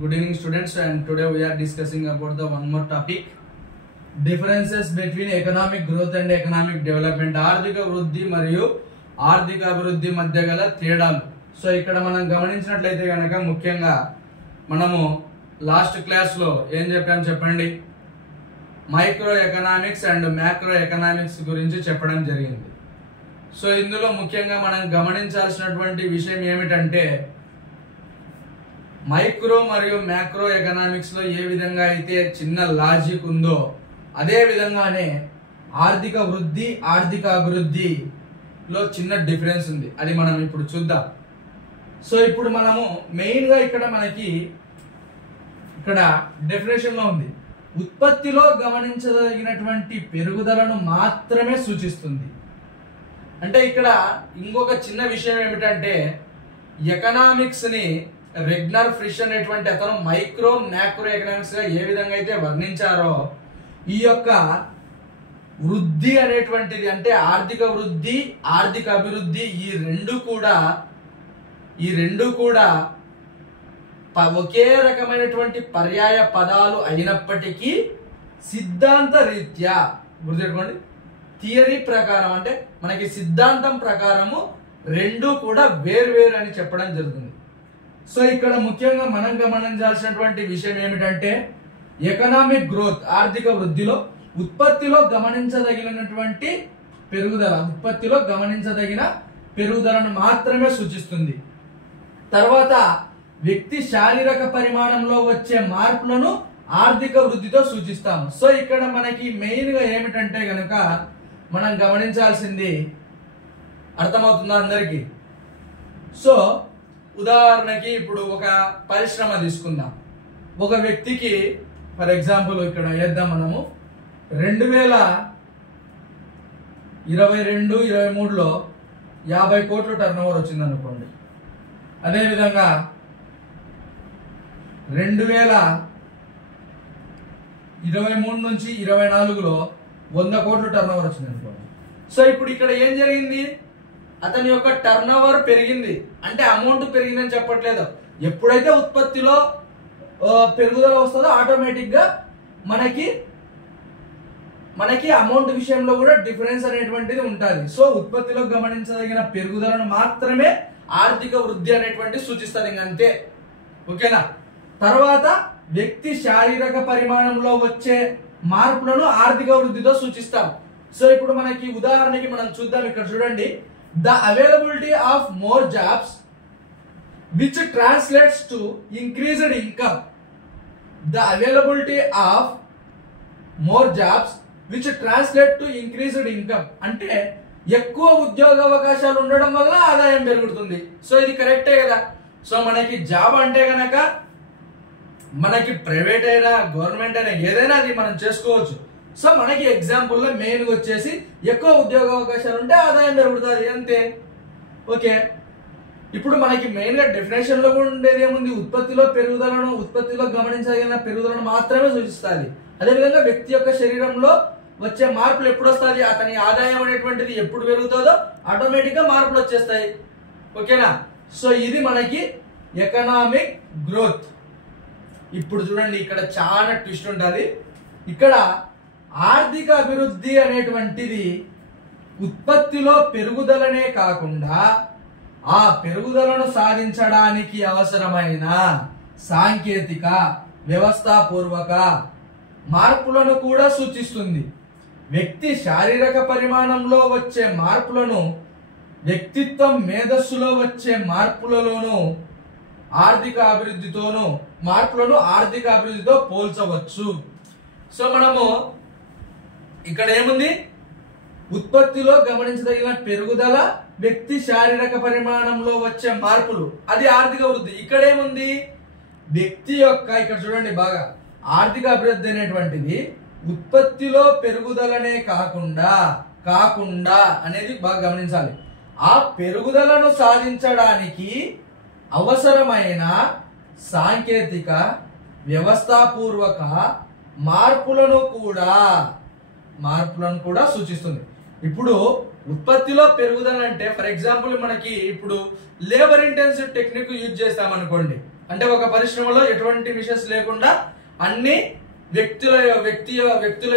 Good evening students, and today we are discussing about the one more topic, differences between economic growth and economic development. ఆర్థిక వృద్ధి మరియు ఆర్థిక అభివృద్ధి మధ్య గల తేడాలు. సో ఇక్కడ మనం గమనించినట్లయితే గనక ముఖ్యంగా మనము లాస్ట్ క్లాస్ లో ఏం చెప్పాం చెప్పండి, micro economics and macro economics గురించి చెప్పడం జరిగింది. సో ఇందులో ముఖ్యంగా మనం గమనించాల్సినటువంటి విషయం ఏమిటంటే, మైక్రో మరియు మ్యాక్రో ఎకనామిక్స్ లో ఏ విధంగా అయితే చిన్న లాజిక్ ఉందో అదే విధంగానే ఆర్థిక వృద్ధి ఆర్థిక అభివృద్ధిలో చిన్న డిఫరెన్స్ ఉంది. అది మనం ఇప్పుడు చూద్దాం. సో ఇప్పుడు మనము మెయిన్ గా మనకి ఇక్కడ డెఫినేషన్ లో ఉంది, ఉత్పత్తిలో గమనించదగినటువంటి పెరుగుదలను మాత్రమే సూచిస్తుంది. అంటే ఇక్కడ ఇంకొక చిన్న విషయం ఏమిటంటే, ఎకనామిక్స్ ని రెగ్నర్ ఫ్రిష్ అనేటువంటి అతను మైక్రో మ్యాక్రో ఎకనామిక్స్ గా ఏ విధంగా అయితే వర్ణించారో, ఈ యొక్క వృద్ధి అనేటువంటిది అంటే ఆర్థిక వృద్ధి ఆర్థిక అభివృద్ధి ఈ రెండు కూడా ఒకే రకమైనటువంటి పర్యాయ పదాలు అయినప్పటికీ సిద్ధాంత రీత్యా గుర్తుపెట్టుకోండి, థియరీ ప్రకారం అంటే మనకి సిద్ధాంతం ప్రకారము రెండు కూడా వేర్వేరు అని చెప్పడం జరుగుతుంది. సో ఇక్కడ ముఖ్యంగా మనం గమనించాల్సినటువంటి విషయం ఏమిటంటే, ఎకనామిక్ గ్రోత్ ఆర్థిక వృద్ధిలో ఉత్పత్తిలో గమనించదగినటువంటి పెరుగుదలను మాత్రమే సూచిస్తుంది. తర్వాత వ్యక్తి శారీరక పరిమాణంలో వచ్చే మార్పులను ఆర్థిక వృద్ధితో సూచిస్తాము. సో ఇక్కడ మనకి మెయిన్ గా ఏమిటంటే గనక మనం గమనించాల్సింది అర్థమవుతుందా అందరికి? సో ఉదాహరణకి ఇప్పుడు ఒక పరిశ్రమ తీసుకుందాం. ఒక వ్యక్తికి ఫర్ ఎగ్జాంపుల్ ఇక్కడ వేద్దాం మనము 2022-23లో 50 కోట్ల టర్న్ ఓవర్ వచ్చింది అనుకోండి. అదేవిధంగా 2023-24లో 100 కోట్ల టర్న్ ఓవర్ వచ్చింది అనుకోండి. సో ఇప్పుడు ఇక్కడ ఏం జరిగింది, అతని యొక్క టర్న్ ఓవర్ పెరిగింది అంటే అమౌంట్ పెరిగిందని చెప్పట్లేదు. ఎప్పుడైతే ఉత్పత్తిలో పెరుగుదల వస్తుందో ఆటోమేటిక్ గా మనకి అమౌంట్ విషయంలో కూడా డిఫరెన్స్ అనేటువంటిది ఉంటుంది. సో ఉత్పత్తిలో గమనించదగిన పెరుగుదలను మాత్రమే ఆర్థిక వృద్ధి అనేటువంటి సూచిస్తుంది, ఇంకంతే. ఓకేనా? తర్వాత వ్యక్తి శారీరక పరిమాణంలో వచ్చే మార్పులను ఆర్థిక వృద్ధితో సూచిస్తాం. సో ఇప్పుడు మనకి ఉదాహరణకి మనం చూద్దాం. ఇక్కడ చూడండి, the availability of more jobs which translates to increased income. The availability of more jobs which translate to increased income అంటే ఎక్కువ ఉద్యోగ అవకాశాలు ఉండడం వల్ల ఆదాయం పెరుగుతుంది. సో ఇది కరెక్టే కదా. సో మనకి జాబ్ అంటే గనక మనకి ప్రైవేట్ అయినా గవర్నమెంట్ అయినా ఏదైనా అది మనం చేసుకోవచ్చు. సో మనకి ఎగ్జాంపుల్ లో మెయిన్ వచ్చేసి ఎక్కువ ఉద్యోగ అవకాశాలు ఉంటే ఆదాయం పెరుగుతుంది, అంతే. ఓకే, ఇప్పుడు మనకి మెయిన్ గా డెఫినేషన్ లో కూడా ఉండేది ఏముంది, ఉత్పత్తిలో గమనించదగిన పెరుగుదలను మాత్రమే సూచిస్తుంది. అదేవిధంగా వ్యక్తి యొక్క శరీరంలో వచ్చే మార్పులు ఎప్పుడు వస్తుంది, అతని ఆదాయం అనేటువంటిది ఎప్పుడు పెరుగుతుందో ఆటోమేటిక్ గా మార్పులు వచ్చేస్తాయి. ఓకేనా? సో ఇది మనకి ఎకనామిక్ గ్రోత్. ఇప్పుడు చూడండి, ఇక్కడ చాలా ట్విస్ట్ ఉంటుంది. ఇక్కడ ఆర్థిక అభివృద్ధి అనేటువంటిది ఉత్పత్తిలో పెరుగుదలనే కాకుండా ఆ పెరుగుదలను సాధించడానికి అవసరమైన సాంకేతిక వ్యవస్థాపూర్వక మార్పులను కూడా సూచిస్తుంది. వ్యక్తి శారీరక పరిమాణంలో వచ్చే మార్పులను వ్యక్తిత్వం మేధస్సులో వచ్చే మార్పులలోనూ ఆర్థిక అభివృద్ధితో పోల్చవచ్చు. సో మనము ఇక్కడ ఏముంది, ఉత్పత్తిలో గమనించదగిన పెరుగుదల, వ్యక్తి శారీరక పరిమాణంలో వచ్చే మార్పులు, అది ఆర్థిక వృద్ధి. ఇక్కడ ఏముంది, వ్యక్తి యొక్క ఇక్కడ చూడండి బాగా, ఆర్థిక అభివృద్ధి అనేటువంటిది ఉత్పత్తిలో పెరుగుదలనే కాకుండా అనేది బాగా గమనించాలి. ఆ పెరుగుదలను సాధించడానికి అవసరమైన సాంకేతిక వ్యవస్థాపూర్వక మార్పులను కూడా సూచిస్తుంది. ఇప్పుడు ఉత్పత్తిలో పెరుగుదల అంటే ఫర్ ఎగ్జాంపుల్ మనకి ఇప్పుడు లేబర్ ఇంటెన్సివ్ టెక్నిక్ యూజ్ చేస్తాం అనుకోండి, అంటే ఒక పరిశ్రమలో ఎటువంటి మిషన్స్ లేకుండా అన్ని వ్యక్తుల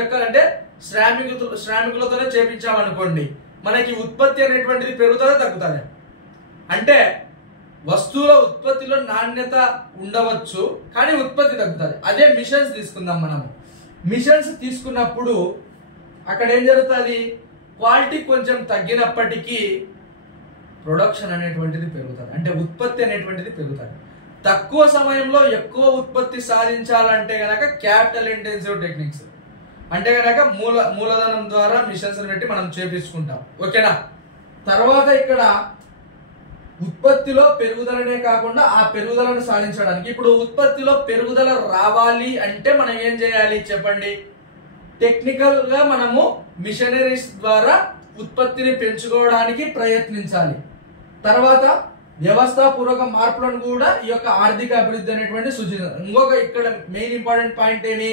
యొక్క అంటే శ్రామికులతోనే చేపించామనుకోండి, మనకి ఉత్పత్తి అనేటువంటిది పెరుగుతుందా తగ్గుతుందా? అంటే వస్తువుల ఉత్పత్తిలో నాణ్యత ఉండవచ్చు కానీ ఉత్పత్తి తగ్గుతుంది. అదే మిషన్స్ తీసుకుందాం మనము. మిషన్స్ తీసుకున్నప్పుడు అక్కడ ఏం జరుగుతుంది, క్వాలిటీ కొంచెం తగ్గినప్పటికీ ప్రొడక్షన్ అనేటువంటిది పెరుగుతుంది, అంటే ఉత్పత్తి అనేటువంటిది పెరుగుతుంది. తక్కువ సమయంలో ఎక్కువ ఉత్పత్తి సాధించాలంటే గనక క్యాపిటల్ ఇంటెన్సివ్ టెక్నిక్స్, అంటే గనక మూలధనం ద్వారా మిషన్స్ పెట్టి మనం చేపించుకుంటాం. ఓకేనా? తర్వాత ఇక్కడ ఉత్పత్తిలో పెరుగుదలనే కాకుండా ఆ పెరుగుదలను సాధించడానికి, ఇప్పుడు ఉత్పత్తిలో పెరుగుదల రావాలి అంటే మనం ఏం చేయాలి చెప్పండి? టెక్నికల్ గా మనము మిషనరీస్ ద్వారా ఉత్పత్తిని పెంచుకోవడానికి ప్రయత్నించాలి. తర్వాత వ్యవస్థాపూర్వక మార్పులను కూడా ఈ యొక్క ఆర్థిక అభివృద్ధి అనేటువంటి సూచిస్తుంది. ఇంకొక ఇక్కడ మెయిన్ ఇంపార్టెంట్ పాయింట్ ఏమి,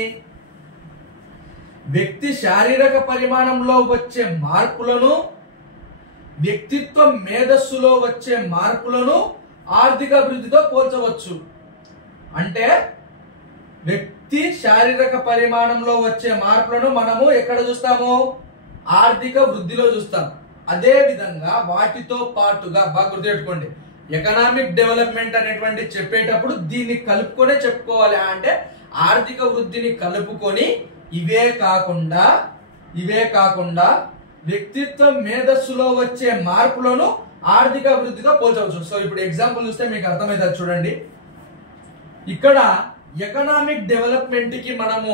వ్యక్తి శారీరక పరిమాణంలో వచ్చే మార్పులను, వ్యక్తిత్వ మేధస్సులో వచ్చే మార్పులను ఆర్థిక అభివృద్ధితో పోల్చవచ్చు. అంటే వ్యక్తి శారీరక పరిమాణంలో వచ్చే మార్పులను మనము ఎక్కడ చూస్తాము? ఆర్థిక వృద్ధిలో చూస్తాం. అదే విధంగా వాటితో పాటుగా బాగా గుర్తుపెట్టుకోండి, ఎకనామిక్ డెవలప్మెంట్ అనేటువంటి చెప్పేటప్పుడు దీన్ని కలుపుకొనే చెప్పుకోవాలి. అంటే ఆర్థిక వృద్ధిని కలుపుకొని ఇవే కాకుండా వ్యక్తిత్వ మేధస్సులో వచ్చే మార్పులను ఆర్థిక అభివృద్ధితో పోల్చవచ్చు. సో ఇప్పుడు ఎగ్జాంపుల్ చూస్తే మీకు అర్థమవుతుంది చూడండి. ఇక్కడ ఎకనామిక్ డెవలప్మెంట్ కి మనము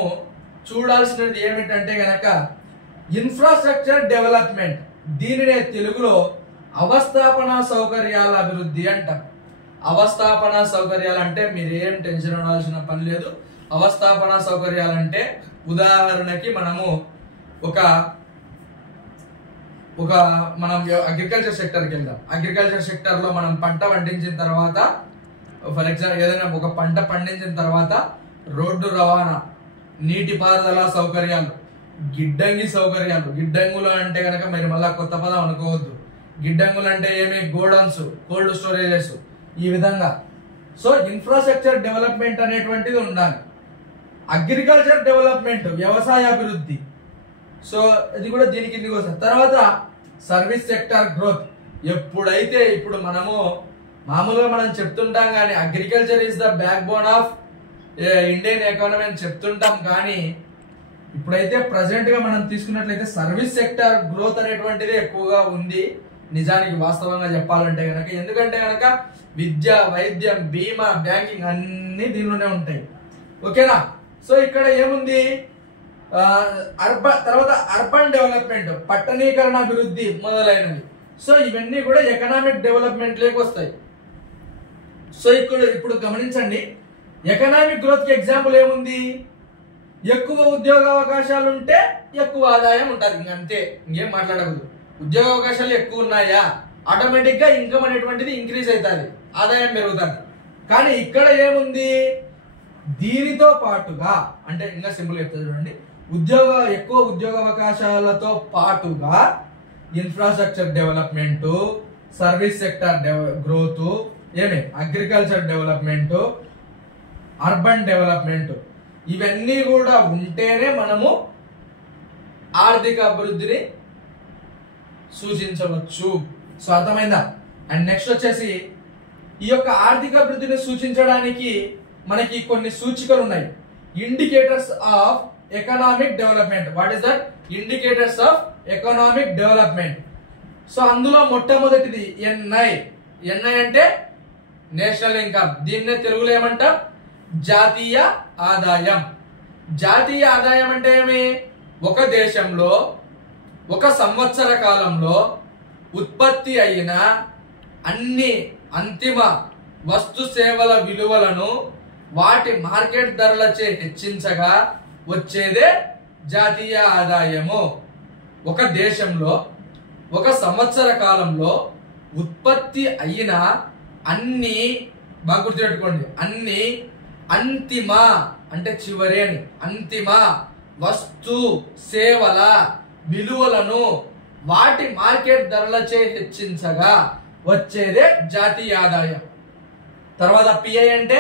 చూడాల్సినది ఏమిటంటే గనక ఇన్ఫ్రాస్ట్రక్చర్ డెవలప్మెంట్, దీనినే తెలుగులో అవస్థాపన సౌకర్యాల అభివృద్ధి అంటాం. అవస్థాపన సౌకర్యాలు అంటే మీరు ఏం టెన్షన్ అవ్వాల్సిన పని లేదు. అవస్థాపన సౌకర్యాలు అంటే ఉదాహరణకి మనము మనం అగ్రికల్చర్ సెక్టర్కి వెళ్దాం. అగ్రికల్చర్ సెక్టర్ లో మనం పంట పండించిన తర్వాత, ఫర్ ఎగ్జాంపుల్ ఏదైనా ఒక పంట పండించిన తర్వాత రోడ్డు రవాణా, నీటిపారుదల సౌకర్యాలు, గిడ్డంగి సౌకర్యాలు. గిడ్డంగులు అంటే కనుక మీరు మళ్ళా కొత్త పదం అనుకోవద్దు. గిడ్డంగులు అంటే ఏమి, గోడౌన్స్, కోల్డ్ స్టోరేజెస్, ఈ విధంగా. సో ఇన్ఫ్రాస్ట్రక్చర్ డెవలప్మెంట్ అనేటువంటిది ఉండాలి. అగ్రికల్చర్ డెవలప్మెంట్, వ్యవసాయ అభివృద్ధి, సో ఇది కూడా దీనికి కిందికి వస్తుంది. తర్వాత సర్వీస్ సెక్టర్ గ్రోత్. ఎప్పుడైతే ఇప్పుడు మనము మామూలుగా మనం చెప్తుంటాం కానీ agriculture is the back bone of Indian economy అని చెప్తుంటాం, కానీ ఇప్పుడైతే ప్రజెంట్ గా మనం తీసుకున్నట్లయితే సర్వీస్ సెక్టర్ గ్రోత్ అనేటువంటిది ఎక్కువగా ఉంది నిజానికి, వాస్తవంగా చెప్పాలంటే గనక. ఎందుకంటే గనక విద్య, వైద్యం, బీమా, బ్యాంకింగ్ అన్ని దీనిలోనే ఉంటాయి. ఓకేనా? సో ఇక్కడ ఏముంది, తర్వాత అర్బన్ డెవలప్మెంట్, పట్టణీకరణ అభివృద్ధి మొదలైనవి. సో ఇవన్నీ కూడా ఎకనామిక్ డెవలప్మెంట్ లేకి వస్తాయి. సో ఇప్పుడు గమనించండి, ఎకనామిక్ గ్రోత్ కి ఎగ్జాంపుల్ ఏముంది, ఎక్కువ ఉద్యోగ అవకాశాలు ఉంటే ఎక్కువ ఆదాయం ఉంటుంది, ఇంకంతే, ఇంకేం మాట్లాడకూడదు. ఉద్యోగ అవకాశాలు ఎక్కువ ఉన్నాయా, ఆటోమేటిక్ గా ఇన్కమ్ అనేటువంటిది ఇంక్రీజ్ అవుతుంది, ఆదాయం పెరుగుతుంది. కానీ ఇక్కడ ఏముంది, దీనితో పాటుగా, అంటే ఇంకా సింపుల్ చెప్తా చూడండి, ఎక్కువ ఉద్యోగ అవకాశాలతో పాటుగా infrastructure development, service sector growth, agriculture development, urban development, ఇవన్నీ కూడా ఉంటేనే మనము ఆర్థిక అభివృద్ధిని సూచించవచ్చు. సో అర్థమైందా? అండ్ నెక్స్ట్ వచ్చేసి ఈ యొక్క ఆర్థిక అభివృద్ధిని సూచించడానికి మనకి కొన్ని సూచికలు ఉన్నాయి. Indicators of economic development. What is that? Indicators of economic development. So అందులో మొట్టమొదటిది ఎన్ఐ. ఎన్ఐ అంటే నేషనల్ ఇన్కమ్. దీన్నే తెలుగులో ఏమంటాం? జాతీయ ఆదాయం. జాతీయ ఆదాయం అంటే ఏమి? ఒక దేశంలో ఒక సంవత్సర కాలంలో ఉత్పత్తి అయిన అన్ని అంతిమ వస్తు సేవల విలువలను వాటి మార్కెట్ ధరలచే హెచ్చించగా వచ్చేదే జాతీయ ఆదాయము. ఒక దేశంలో ఒక సంవత్సర కాలంలో ఉత్పత్తి అయిన అన్ని, బాగా గుర్తుపెట్టుకోండి, అన్ని అంతిమ అంటే చివరి అని, అంతిమ వస్తు సేవల విలువలను వాటి మార్కెట్ ధరలచే హెచ్చించగా వచ్చేదే జాతీయ ఆదాయం. తర్వాత పిఐ అంటే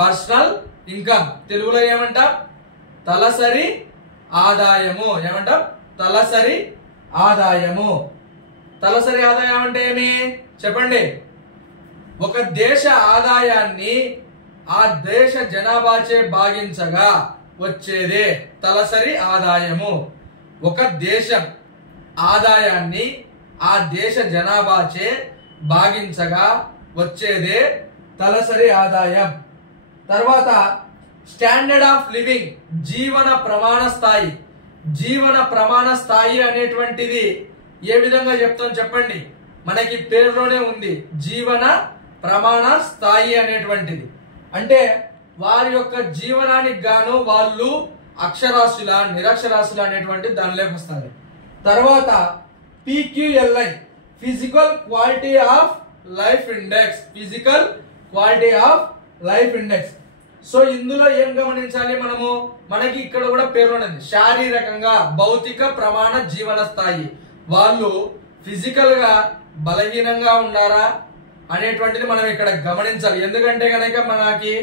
పర్సనల్ ఇన్కమ్, తెలుగులో ఏమంటాం? తలసరి ఆదాయము. ఏమంటాం? తలసరి ఆదాయము. తలసరి ఆదాయం అంటే ఏమి చెప్పండి? ఒక దేశ ఆదాయాన్ని ఆ దేశ జనాభాచే భాగించగా వచ్చేదే తలసరి ఆదాయము. ఒక దేశం ఆదాయాన్ని ఆ దేశ జనాభాచే భాగించగా వచ్చేదే తలసరి ఆదాయం. తర్వాత స్టాండర్డ్ ఆఫ్ లివింగ్, జీవన ప్రమాణ స్థాయి. జీవన ప్రమాణ స్థాయి అనేటువంటిది ఏ విధంగా చెప్తాం చెప్పండి? మనకి పేరులోనే ఉంది, జీవన ప్రమాణ స్థాయి అనేటువంటిది. అంటే వారి యొక్క జీవనానికి గాను వాళ్ళు అక్షరాస్యుల నిరక్షరాస్యుల అనేటువంటి దానిలోకి వస్తుంది. తర్వాత PQLI, physical quality of life index. Physical quality of life index. So ఇందులో ఏం గమనించాలి మనము? మనకి ఇక్కడ కూడా పేర్కొన్నది శారీరకంగా భౌతిక ప్రమాణ జీవన స్థాయి. వాళ్ళు ఫిజికల్ గా బలహీనంగా ఉన్నారా అనేటువంటిది మనం ఇక్కడ గమనించాలి. ఎందుకంటే కనుక మనకి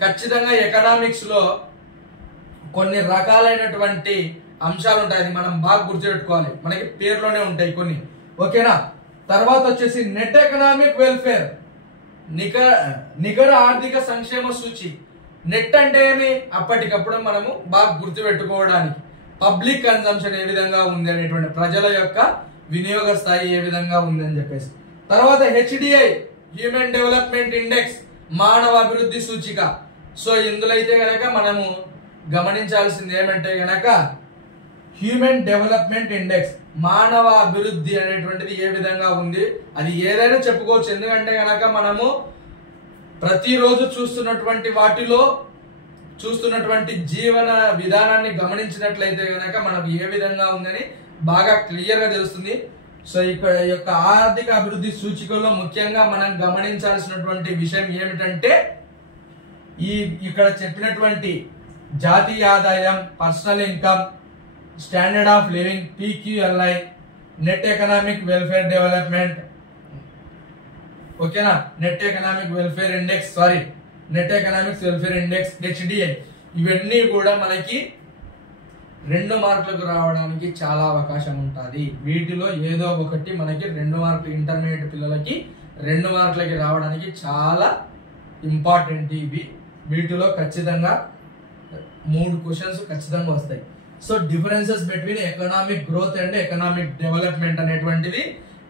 ఖచ్చితంగా ఎకనామిక్స్ లో కొన్ని రకాలైనటువంటి అంశాలు ఉంటాయి, అది మనం బాగా గుర్తుపెట్టుకోవాలి. మనకి పేర్లోనే ఉంటాయి కొన్ని. ఓకేనా? తర్వాత వచ్చేసి నెట్ ఎకనామిక్ వెల్ఫేర్, నికర ఆర్థిక సంక్షేమ సూచి. నెట్ అంటే ఏమి? అప్పటికప్పుడు మనము బాగా గుర్తుపెట్టుకోవడానికి పబ్లిక్ కన్సంప్షన్ ఏ విధంగా ఉంది అనేటువంటి, ప్రజల యొక్క వినియోగ స్థాయి ఏ విధంగా ఉంది అని చెప్పేసి. తర్వాత HDI, హ్యూమన్ డెవలప్మెంట్ ఇండెక్స్, మానవ అభివృద్ధి సూచిక. సో ఇందులో అయితే గనక మనము గమనించాల్సింది ఏమంటే గనక హ్యూమన్ డెవలప్మెంట్ ఇండెక్స్, మానవ అభివృద్ధి అనేటువంటిది ఏ విధంగా ఉంది, అది ఏదైనా చెప్పుకోవచ్చు. ఎందుకంటే గనక మనము ప్రతిరోజు చూస్తున్నటువంటి వాటిలో చూస్తున్నటువంటి జీవన విధానాన్ని గమనించినట్లయితే గనక మనకు ఏ విధంగా ఉందని బాగా క్లియర్ గా తెలుస్తుంది. సో ఇక్కడ యొక్క ఆర్థిక అభివృద్ధి సూచికలో ముఖ్యంగా మనం గమనించాల్సినటువంటి విషయం ఏమిటంటే ఇక్కడ చెప్పినటువంటి జాతీయ ఆదాయం, personal income, standard of living, PQLI, net economic welfare development. ఓకేనా? Net economic welfare index, net economics welfare index, HDI, ఇవన్నీ కూడా మనకి 2 మార్కులకు రావడానికి చాలా అవకాశం ఉంటుంది. వీటిలో ఏదో ఒకటి మనకి 2 మార్కులు, ఇంటర్మీడియట్ పిల్లలకి 2 మార్కులకి రావడానికి చాలా ఇంపార్టెంట్ ఇవి. వీటిలో ఖచ్చితంగా 3 క్వశ్చన్స్ ఖచ్చితంగా వస్తాయి. So differences between economic growth and economic development అనేటువంటిది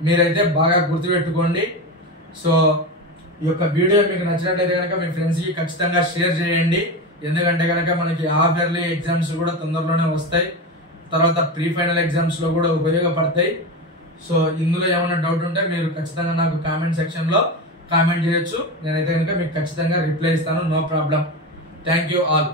మీరైతే బాగా గుర్తుపెట్టుకోండి. సో ఈ యొక్క వీడియో మీకు నచ్చినట్లయితే కనుక మీ ఫ్రెండ్స్ కి ఖచ్చితంగా షేర్ చేయండి. ఎందుకంటే కనుక మనకి హాఫ్ ఇయర్లీ ఎగ్జామ్స్ కూడా తొందరలోనే వస్తాయి, తర్వాత ప్రీ ఫైనల్ ఎగ్జామ్స్ లో కూడా ఉపయోగపడతాయి. సో ఇందులో ఏమైనా డౌట్ ఉంటే మీరు ఖచ్చితంగా నాకు కామెంట్ సెక్షన్ లో కామెంట్ చేయొచ్చు. నేనైతే కనుక మీకు ఖచ్చితంగా రిప్లై ఇస్తాను, no problem. Thank you all.